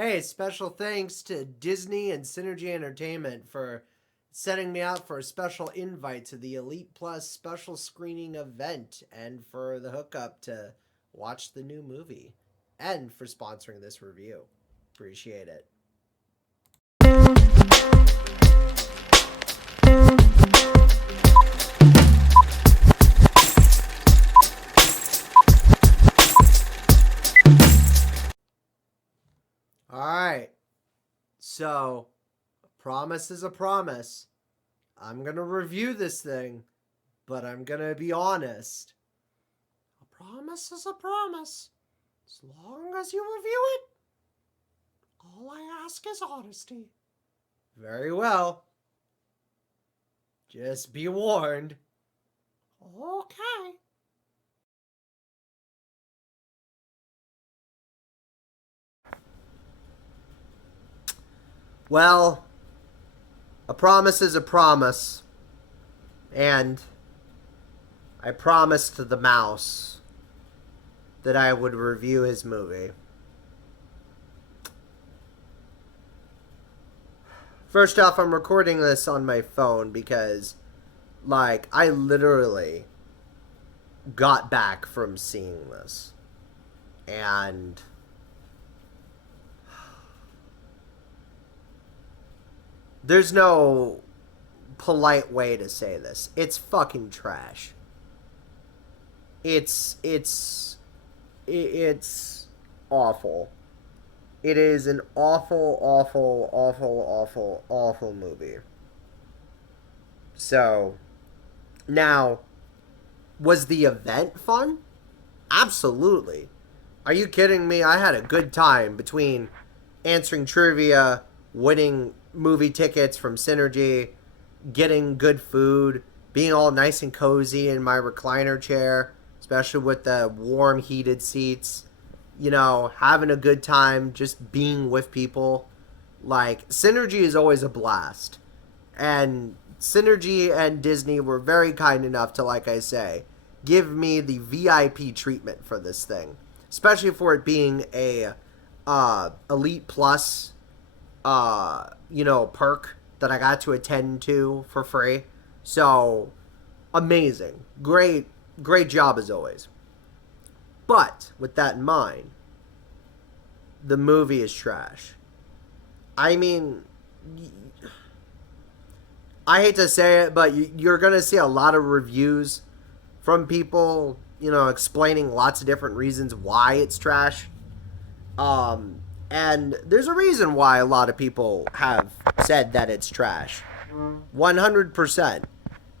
Hey, special thanks to Disney and Synergy Entertainment for setting me out for a special invite to the Elite Plus special screening event and for the hookup to watch the new movie and for sponsoring this review. Appreciate it. All right. So, a promise is a promise. I'm going to review this thing, but I'm going to be honest. A promise is a promise. As long as you review it, all I ask is honesty. Very well. Just be warned. Okay. Well, a promise is a promise. And I promised the mouse that I would review his movie. First off, I'm recording this on my phone because, I literally got back from seeing this. And there's no polite way to say this. It's fucking trash. It's awful. It is an awful, awful, awful, awful, awful movie. So, now, was the event fun? Absolutely. Are you kidding me? I had a good time between answering trivia, winning movie tickets from Synergy, getting good food, being all nice and cozy in my recliner chair, especially with the warm heated seats, having a good time, just being with people. Synergy is always a blast. And Synergy and Disney were very kind enough to, like I say, give me the VIP treatment for this thing, especially for it being a Elite Plus, perk that I got to attend to for free. So, amazing. Great job as always. But, with that in mind, the movie is trash. I mean, I hate to say it, but you're going to see a lot of reviews from people, explaining lots of different reasons why it's trash. And there's a reason why a lot of people have said that it's trash. 100%.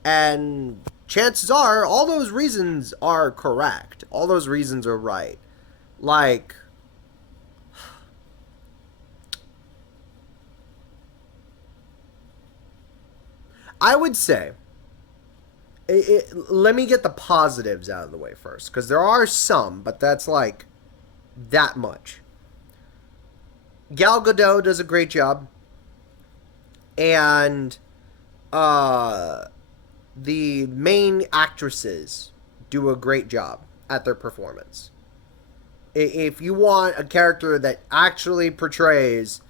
And chances are, all those reasons are correct. All those reasons are right. I would say, let me get the positives out of the way first, because there are some, but that's that much. Gal Gadot does a great job, and the main actresses do a great job at their performance. If you want a character that actually portrays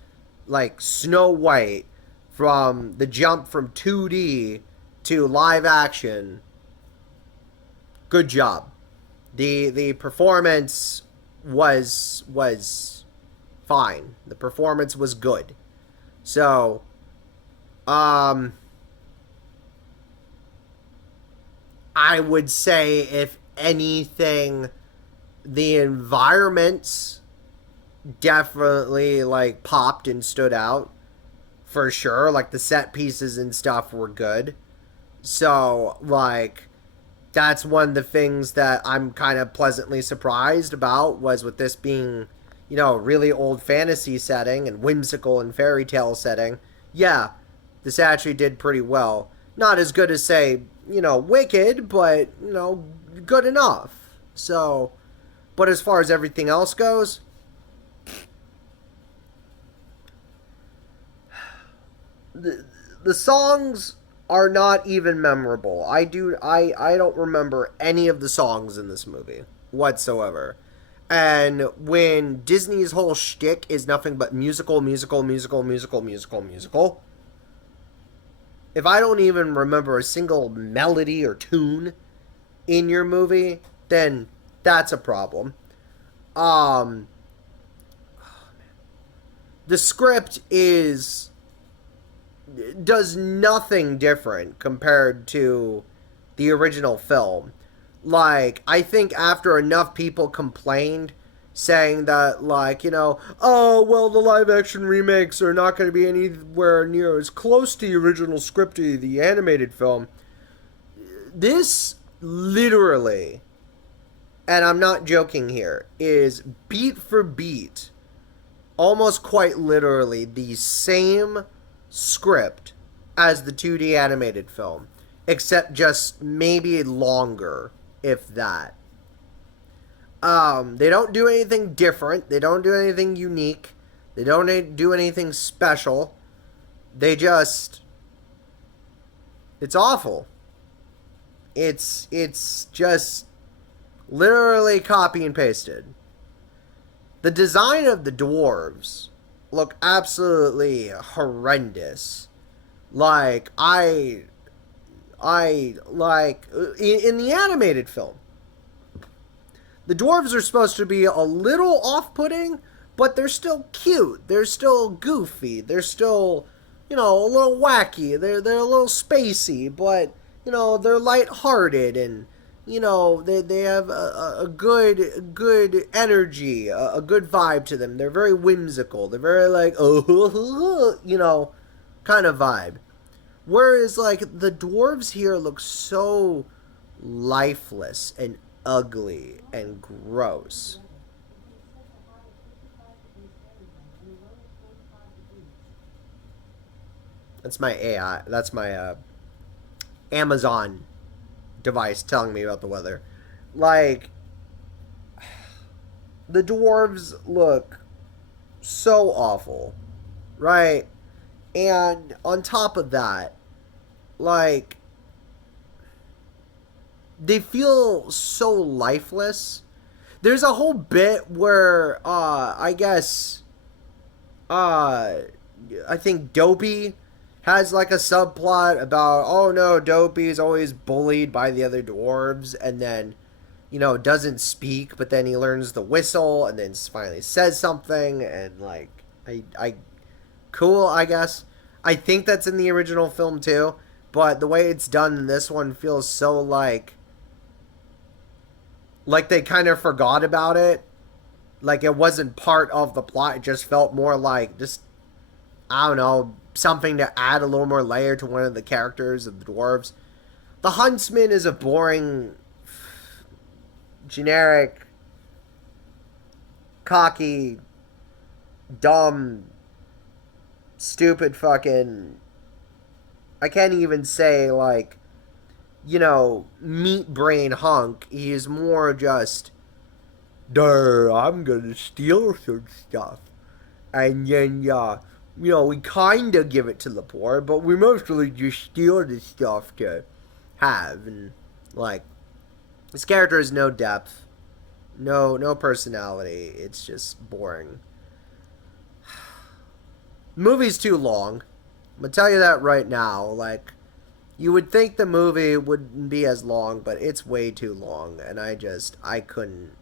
Snow White from the jump from 2D to live action, good job. The performance was fine. The performance was good. So, I would say, if anything, the environments definitely popped and stood out for sure. The set pieces and stuff were good. So, that's one of the things that I'm kind of pleasantly surprised about, was with this being, really old fantasy setting and whimsical and fairy tale setting. Yeah, this actually did pretty well. Not as good as, say, Wicked, but, good enough. So, but as far as everything else goes, the songs are not even memorable. I don't remember any of the songs in this movie whatsoever. And when Disney's whole shtick is nothing but musical, musical, musical, musical, musical, musical, if I don't even remember a single melody or tune in your movie, then that's a problem. Um, the script is does nothing different compared to the original film. Like, I think after enough people complained saying that, like, oh, well, the live action remakes are not going to be anywhere near as close to the original script to the animated film, this literally, and I'm not joking here, is beat for beat, almost quite literally, the same script as the 2D animated film, except just maybe longer, if that. They don't do anything different. They don't do anything unique. They don't do anything special. They just, it's awful. It's just literally copy and pasted. The design of the dwarves look absolutely horrendous. Like I like in the animated film, the dwarves are supposed to be a little off-putting, but they're still cute. They're still goofy. They're still, a little wacky. They're a little spacey, but they're light-hearted and they have a good energy, a good vibe to them. They're very whimsical. They're very like kind of vibe. Whereas like the dwarves here look so lifeless and ugly and gross. That's my AI. That's my Amazon device telling me about the weather. Like, the dwarves look so awful, right? And on top of that, like, they feel so lifeless. There's a whole bit where, I think Dopey has like a subplot about, oh no, Dopey's always bullied by the other dwarves and then, doesn't speak, but then he learns the whistle and then finally says something and like, cool, I guess. I think that's in the original film too, but the way it's done in this one feels so like they kind of forgot about it. Like it wasn't part of the plot. It just felt more like just, I don't know, something to add a little more layer to one of the characters of the dwarves. The huntsman is a boring, generic, cocky, dumb, stupid fucking, I can't even say like, meat brain hunk. He's more just, duh, I'm gonna steal some stuff. And then, we kind of give it to the poor, but we mostly just steal the stuff to have. And, like, this character has no depth, no personality. It's just boring. The movie's too long. I'm gonna tell you that right now. Like, you would think the movie wouldn't be as long, but it's way too long. And I couldn't.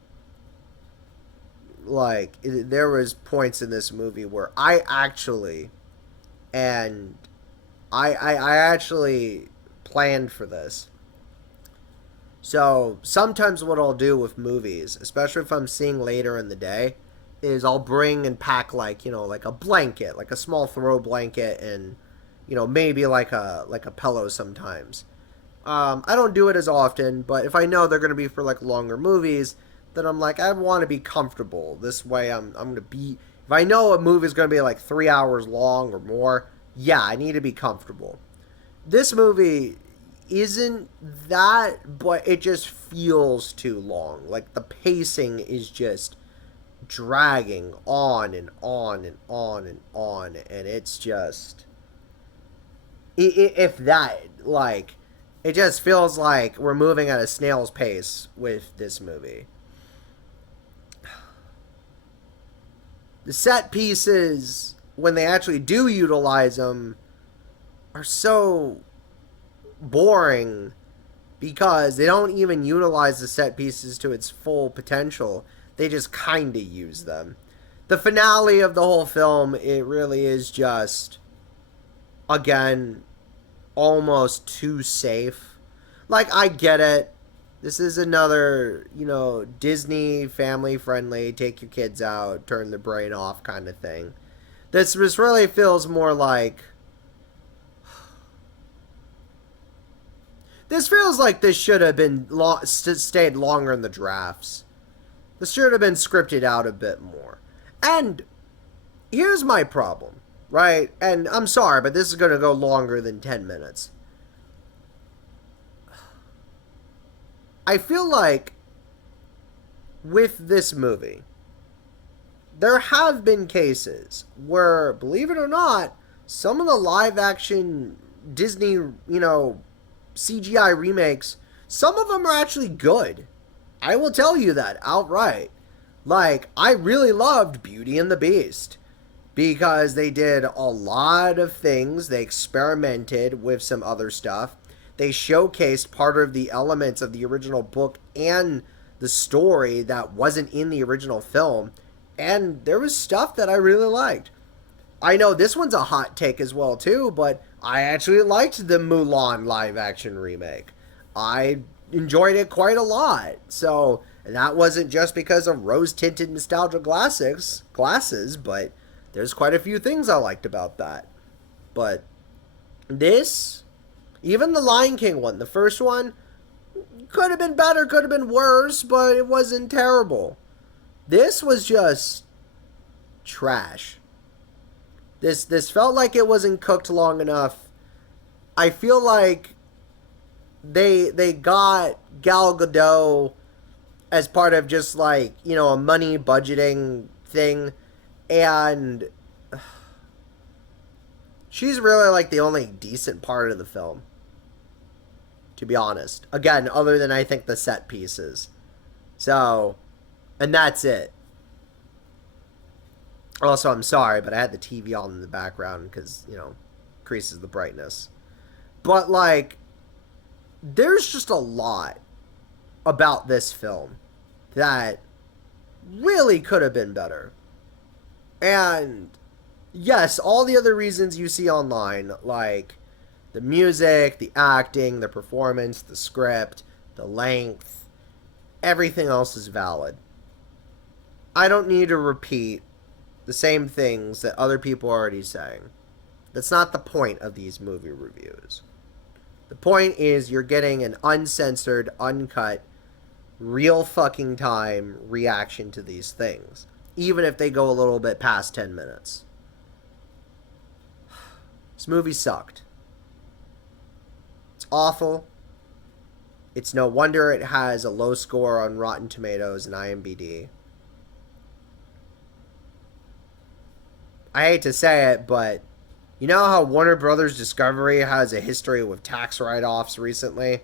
Like, there was points in this movie where I actually planned for this. So sometimes what I'll do with movies, especially if I'm seeing later in the day, is I'll bring and pack like like a blanket, like a small throw blanket, and maybe like a pillow sometimes. I don't do it as often, but if I know they're gonna be for like longer movies, then I'm like, I want to be comfortable. This way I'm gonna be, if I know a movie is gonna be like 3 hours long or more, yeah, I need to be comfortable. This movie isn't that, but it just feels too long. Like the pacing is just dragging on and on and on and on, and it's just, if that, like, it just feels like we're moving at a snail's pace with this movie. The set pieces, when they actually do utilize them, are so boring because they don't even utilize the set pieces to its full potential. They just kind of use them. The finale of the whole film, it really is just, again, almost too safe. Like, I get it. This is another, Disney family friendly, take your kids out, turn the brain off kind of thing. This really feels more like. This feels like this should have been stayed longer in the drafts. This should have been scripted out a bit more. And here's my problem, right? And I'm sorry, but this is going to go longer than 10 minutes. I feel like with this movie, there have been cases where, believe it or not, some of the live action Disney, CGI remakes, some of them are actually good. I will tell you that outright. Like, I really loved Beauty and the Beast because they did a lot of things. They experimented with some other stuff. They showcased part of the elements of the original book and the story that wasn't in the original film. And there was stuff that I really liked. I know this one's a hot take as well, too, but I actually liked the Mulan live action remake. I enjoyed it quite a lot. So, and that wasn't just because of rose-tinted nostalgia glasses, but there's quite a few things I liked about that. But this, even the Lion King one, the first one, could have been better, could have been worse, but it wasn't terrible. This was just trash. This felt like it wasn't cooked long enough. I feel like they got Gal Gadot as part of just like, a money budgeting thing, and she's really like the only decent part of the film, to be honest. Again, other than I think the set pieces. So, and that's it. Also, I'm sorry, but I had the TV on in the background because, increases the brightness. But, like, there's just a lot about this film that really could have been better. And, yes, all the other reasons you see online, like the music, the acting, the performance, the script, the length, everything else is valid. I don't need to repeat the same things that other people are already saying. That's not the point of these movie reviews. The point is you're getting an uncensored, uncut, real fucking time reaction to these things, even if they go a little bit past 10 minutes. This movie sucked. It's awful. It's no wonder it has a low score on Rotten Tomatoes and IMDb. I hate to say it, but you know how Warner Brothers Discovery has a history with tax write-offs recently?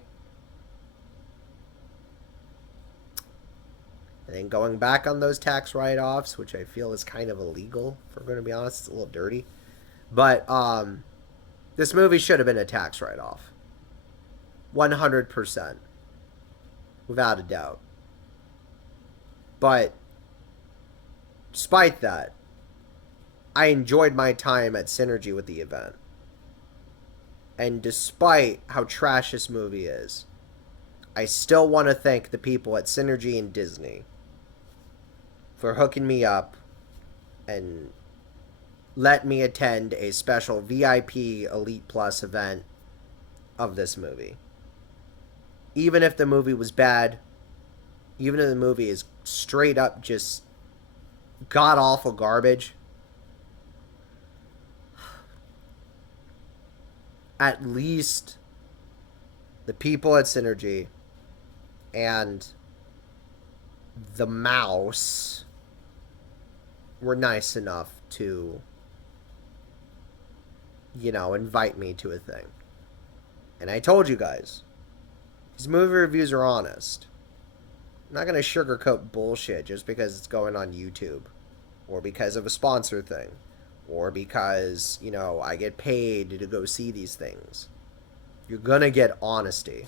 And then going back on those tax write-offs, which I feel is kind of illegal, if we're going to be honest, it's a little dirty. But this movie should have been a tax write-off. 100%. Without a doubt. But despite that, I enjoyed my time at Synergy with the event. And despite how trash this movie is, I still want to thank the people at Synergy and Disney for hooking me up and let me attend a special VIP Elite Plus event of this movie. Even if the movie was bad, even if the movie is straight up just god-awful garbage, at least the people at Synergy and the mouse were nice enough to, invite me to a thing. And I told you guys, these movie reviews are honest. I'm not going to sugarcoat bullshit just because it's going on YouTube or because of a sponsor thing, or because, I get paid to go see these things. You're gonna get honesty.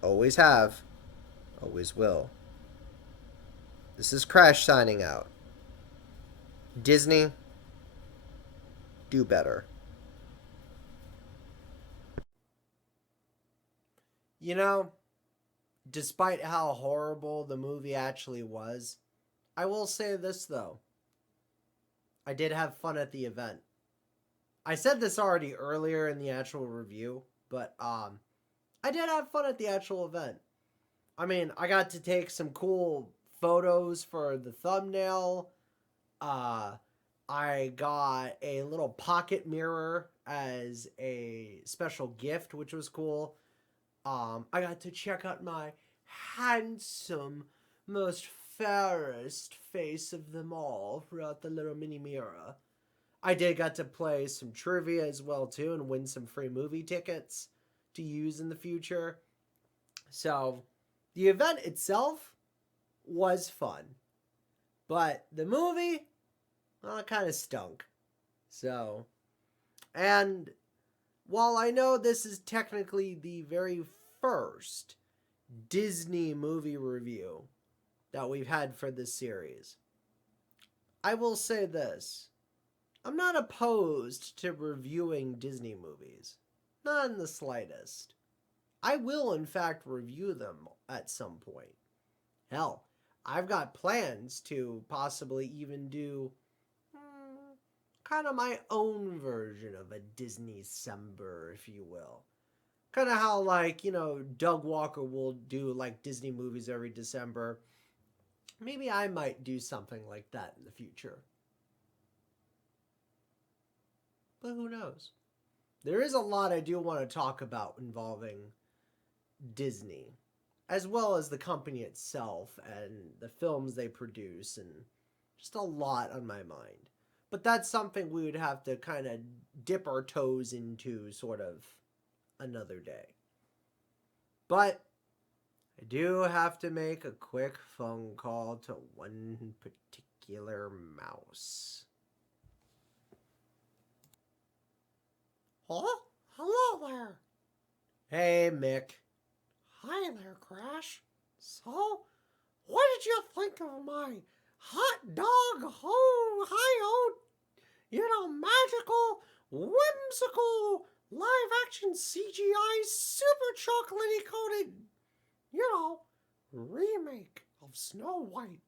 Always have, always will. This is Crash signing out. Disney, do better. You know, despite how horrible the movie actually was, I will say this though. I did have fun at the event. I said this already earlier in the actual review, but I did have fun at the actual event. I mean, I got to take some cool photos for the thumbnail. Uh I got a little pocket mirror as a special gift, which was cool. I got to check out my handsome, most fairest face of them all throughout the little mini mirror. I did got to play some trivia as well too and win some free movie tickets to use in the future. So, the event itself was fun, but the movie kind of stunk. So, and while I know this is technically the very first Disney movie review that we've had for this series, I will say this. I'm not opposed to reviewing Disney movies. Not in the slightest. I will, in fact, review them at some point. Hell, I've got plans to possibly even do kind of my own version of a Disney December, if you will. Kind of how, like, Doug Walker will do, like, Disney movies every December. Maybe I might do something like that in the future. But who knows? There is a lot I do want to talk about involving Disney, as well as the company itself and the films they produce, and just a lot on my mind. But that's something we would have to kind of dip our toes into sort of another day. But I do have to make a quick phone call to one particular mouse. Oh, hello there. Hey, Mick. Hi there, Crash. So, what did you think of my hot dog ho hi ho, magical, whimsical, live action CGI super chocolatey coated, remake of Snow White?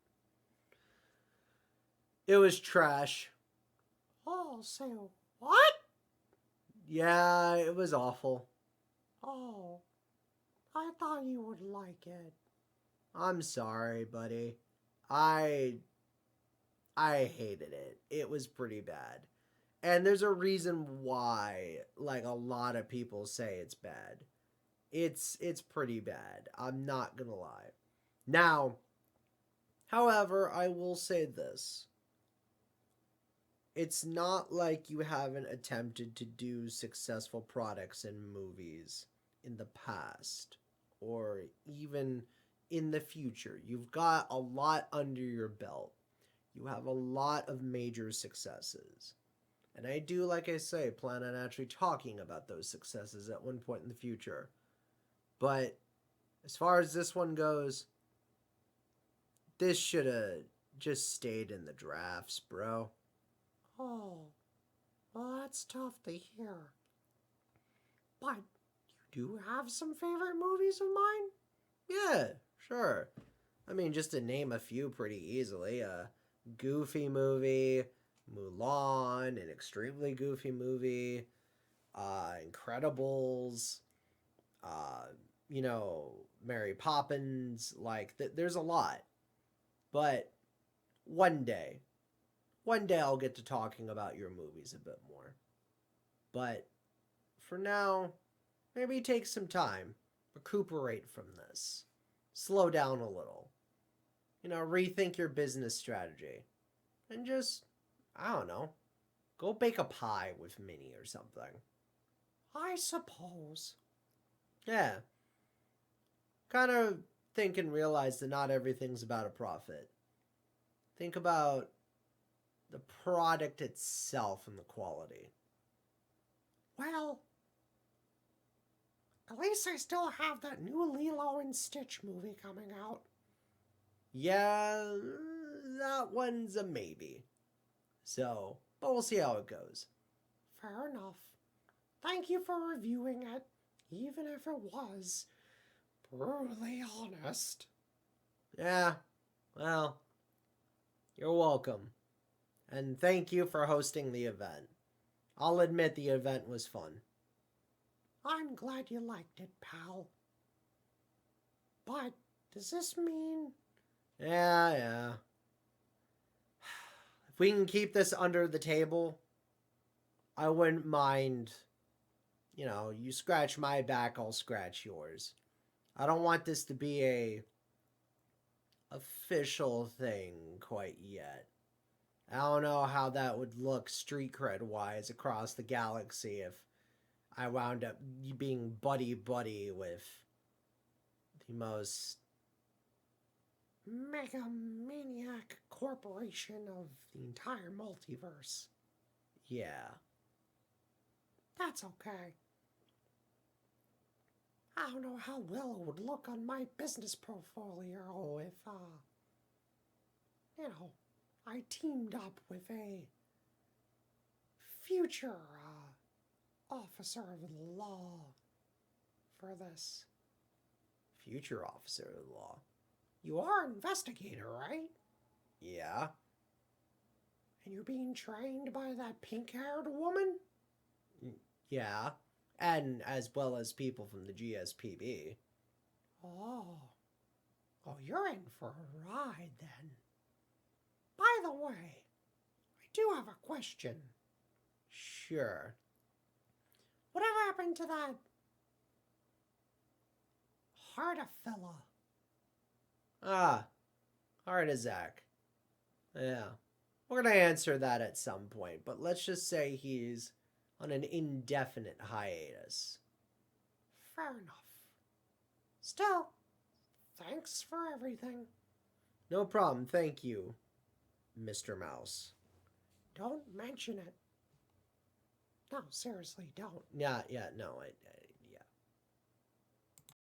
It was trash. Oh, say what? Yeah, it was awful. Oh, I thought you would like it. I'm sorry, buddy. I I hated it. It was pretty bad. And there's a reason why like a lot of people say it's bad. It's pretty bad. I'm not going to lie. Now, however, I will say this. It's not like you haven't attempted to do successful products in movies in the past or even in the future. You've got a lot under your belt. You have a lot of major successes. And I do, like I say, plan on actually talking about those successes at one point in the future. But as far as this one goes, this should have just stayed in the drafts, bro. Oh, well, that's tough to hear. But you do have some favorite movies of mine? Yeah, sure. I mean, just to name a few pretty easily. Goofy movie, Mulan, an extremely goofy movie, Incredibles, uh, Mary Poppins. Like, there's a lot. But one day, one day I'll get to talking about your movies a bit more. But for now, maybe take some time, recuperate from this, slow down a little, rethink your business strategy, and just, I don't know, go bake a pie with Minnie or something. I suppose. Yeah, kind of think and realize that not everything's about a profit. Think about the product itself and the quality. Well, at least I still have that new Lilo and Stitch movie coming out. Yeah, that one's a maybe. So, but we'll see how it goes. Fair enough. Thank you for reviewing it, even if it was brutally honest. Yeah, well, you're welcome. And thank you for hosting the event. I'll admit the event was fun. I'm glad you liked it, pal. But does this mean... Yeah. If we can keep this under the table, I wouldn't mind. You scratch my back, I'll scratch yours. I don't want this to be a official thing quite yet. I don't know how that would look street cred wise across the galaxy if I wound up being buddy buddy with the most megamaniac corporation of the entire multiverse. yeah. That's okay. I don't know how well it would look on my business portfolio if, I teamed up with a future, officer of the law for this. Future officer of the law. You are an investigator, right? Yeah. And you're being trained by that pink-haired woman? Yeah. And as well as people from the GSPB. Oh. Oh, you're in for a ride then. By the way, I do have a question. Sure. Whatever happened to that Harda fella? Ah, Zach. Yeah. We're going to answer that at some point, but let's just say he's on an indefinite hiatus. Fair enough. Still, thanks for everything. No problem, thank you, Mr. Mouse. Don't mention it. No, seriously, don't. Yeah, no,